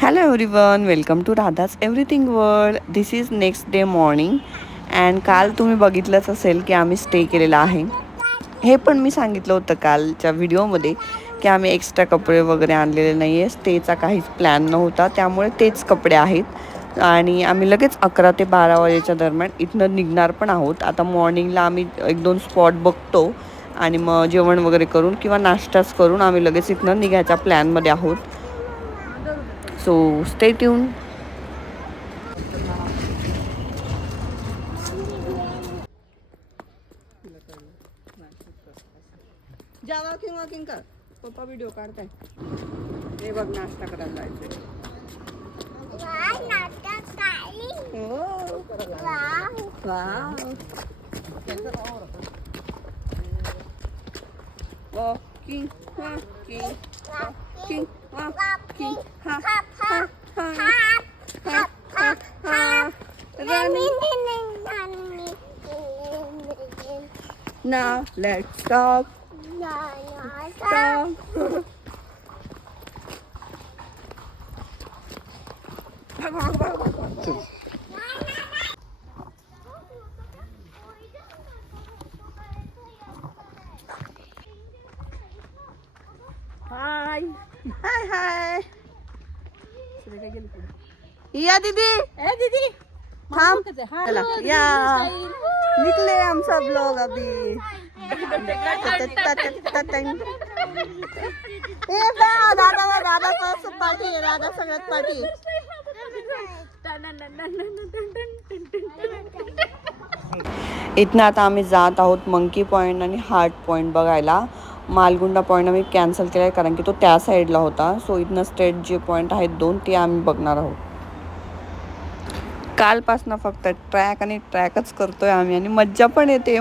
Hello everyone, welcome to Radha's Everything World. This is next day morning and काल तुम्ही बघितलंच असेल की आम्ही स्टे केलेला आहे. हे पण मी सांगितलं होतं कालच्या व्हिडिओमध्ये की आम्ही एक्स्ट्रा कपडे वगैरे आणलेले नाही आहे. स्टेचा काहीच प्लॅन नव्हता, त्यामुळे तेच कपडे आहेत आणि आम्ही लगेच 11 ते 12 वाजेच्या दरम्यान इथनं निघणार पण आहोत. आता मॉर्निंगला आम्ही 1-2 स्पॉट बघतो आणि मग जेवण वगैरे करून किंवा नाश्ताच करून आम्ही लगेच इथनं निघायच्या प्लॅनमध्ये आहोत. So stay tuned. जा वॉकिंग कर. पप्पा व्हिडिओ काढताय. हे बघ नाश्ता करायला जायचंय. Walking. Now let's stop. Hi. या दीदी. थांब. चला या. निकले आमचा ब्लॉग अभी. राधा पाठी आहे. राधा सगळ्यात पाठी. इथनं आता आम्ही जात आहोत मंकी पॉइंट आणि हार्ट पॉइंट बघायला. मालगुंडा पॉइंट आम्ही कॅन्सल केला आहे कारण की तो त्या साईडला होता. सो इथनं स्ट्रेट जे पॉइंट आहेत 2 ते आम्ही बघणार आहोत. कालपासनं फक्त ट्रॅक आणि ट्रॅकच करतोय आम्ही आणि मज्जा पण येते.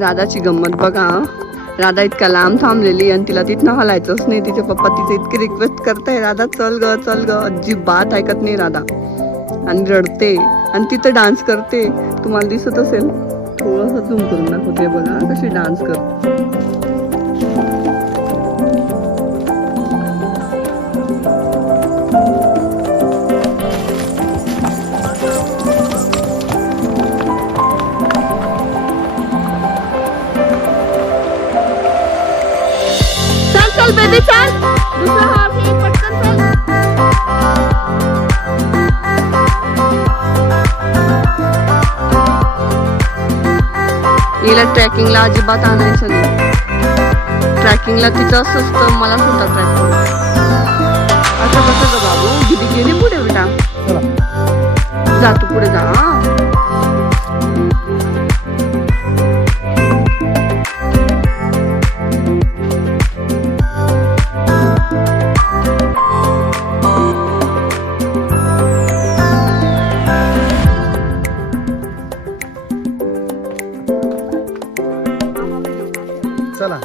राधाची गंमत बघा. राधा इतका लांब थांबलेली आणि तिला तिथनं हलायचंच नाही. तिचे पप्पा तिचे इतकी रिक्वेस्ट करताय, राधा चल ग. अजिबात ऐकत नाही राधा आणि रडते आणि तिथं डान्स करते. तुम्हाला दिसत असेल, थोडंसं झूम करून दाखवते बघा कशी डान्स करते. चल बेबी चल. दुसरा हाफ एक पटकन चल. हिला ट्रॅकिंगला अजिबात आणायचं नाही. ट्रॅकिंगला तिचं असं असतं, मला सुद्धा ट्रॅकिंग असं कसं ग बाबू. दीदी गेली पुढे बेटा. जा तू पुढे जा. चला.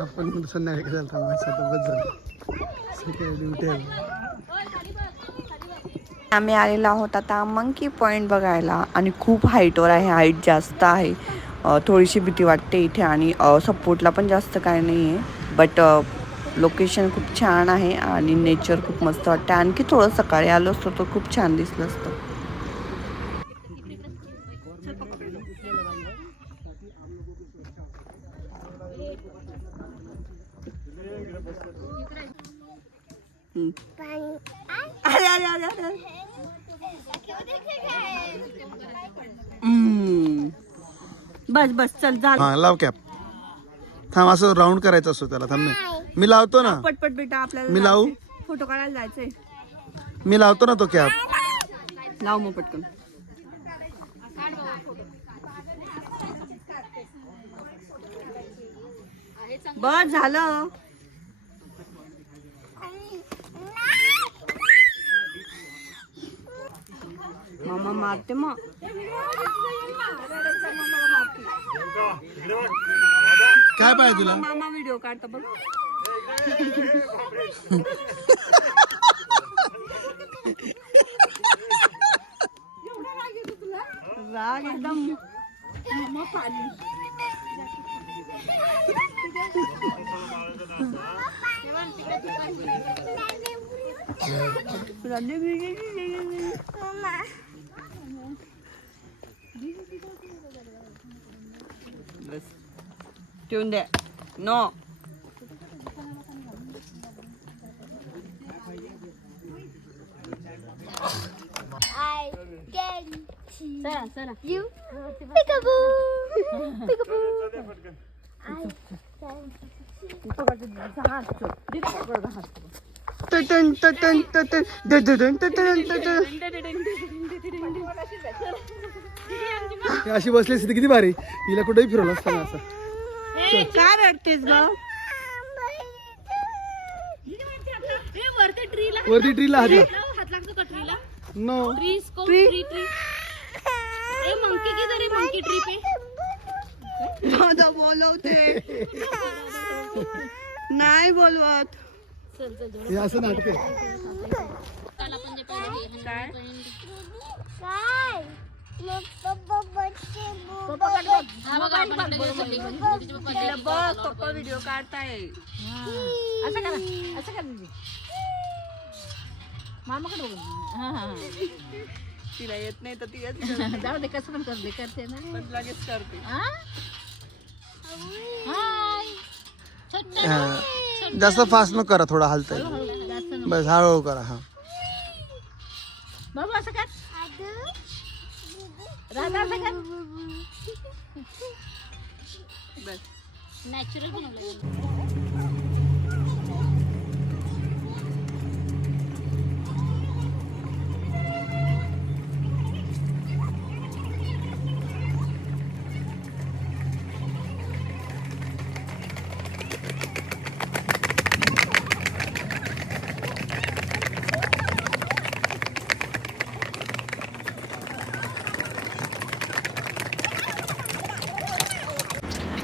आपण संध्याकाळी झालं थांबायचं आता बस झालं सकाळी ड्युटी आहे. आम्ही आलेलो आहोत आता मंकी पॉईंट बघायला आणि खूप हाईटवर आहे, हाईट जास्त आहे. थोडीशी भीती वाटते इथे आणि सपोर्टला पण जास्त काय नाही आहे. बट लोकेशन खूप छान आहे आणि नेचर खूप मस्त वाटते. आणखी थोडं सकाळी आलो असतो तर खूप छान दिसलं असतं. अरे अरे अरे अरे बस बस चल जा. हा लाव कॅप. थांब असं राऊंड करायचं असतो त्याला. थांब मी लावतो ना. पटपट बेटा आपल्याला मी लावू. फोटो काढायला जायचंय. मी लावतो ना तो कॅप. लाव मग पटकन. बस झालं. मामा मारते मग. काय पाहिजे तुला. मामा व्हिडिओ काढतो बघ. राग एकदम. बस ठेवून दे. No You peekaboo, peekaboo. अशी बसली असती किती भारी. हिला कुठेही फिरवलं असताना असं. काय रडतेस ग. वरती ट्रीला हात लाव. हात लागतो का ट्रीला? No tree scope tree tree. ए मंकी किधर है? मंकी ट्री पे. दादा बोलवते. नाही बोलवत. चल चल हे असं नाटक आहे. चल आपण जे पहिले काय? काय? बघ पप्पा व्हिडिओ काढताय. असं करा असं करा दीदी. मामाकडे बघ. तिला येत नाही तर ती जाऊ दे कसं पण करते करते ना. पण लगेच करते. हाय. जास्त फास्ट न करा. थोडा हलतंय. जास्त बस हळूहळू करा. हा बाबा असं कर. राधा असं कर. नॅचरल बनवलं.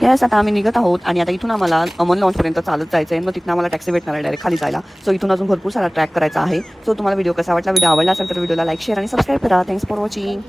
यस, आता आम्ही निघत आहोत आणि आता इथून आम्हाला अमन लॉन्चपर्यंत चालत जायचं आहे. मग तिथून आम्हाला टॅक्सी भेटणार आहे डायरेक्ट खाली जायला. सो इथून अजून भरपूर सारा ट्रॅक करायचा आहे. सो तुम्हाला व्हिडिओ कसा वाटला, व्हिडिओ आवडला असेल तर व्हिडिओला लाईक शेअर आणि सबस्क्राईब करा. Thanks for watching.